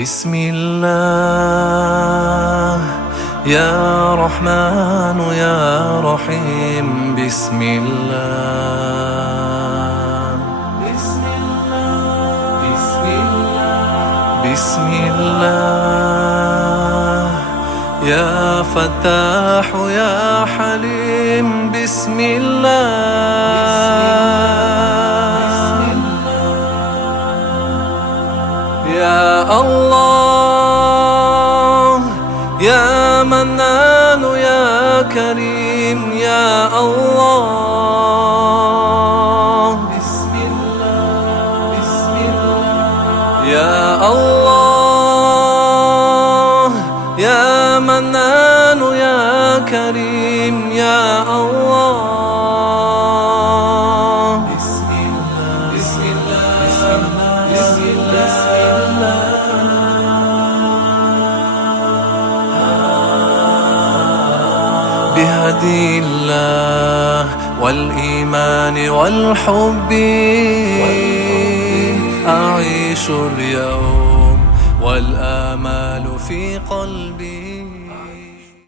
بسم الله يا رحمن يا رحيم. بسم الله بسم الله بسم الله بسم الله يا فتاح يا حليم. بسم الله يا الله يا منان يا كريم. يا الله بسم الله بسم الله يا الله يا منان يا كريم. يا الله بسم الله بسم الله بسم الله بهدي الله والإيمان والحب أعيش اليوم والآمال في قلبي.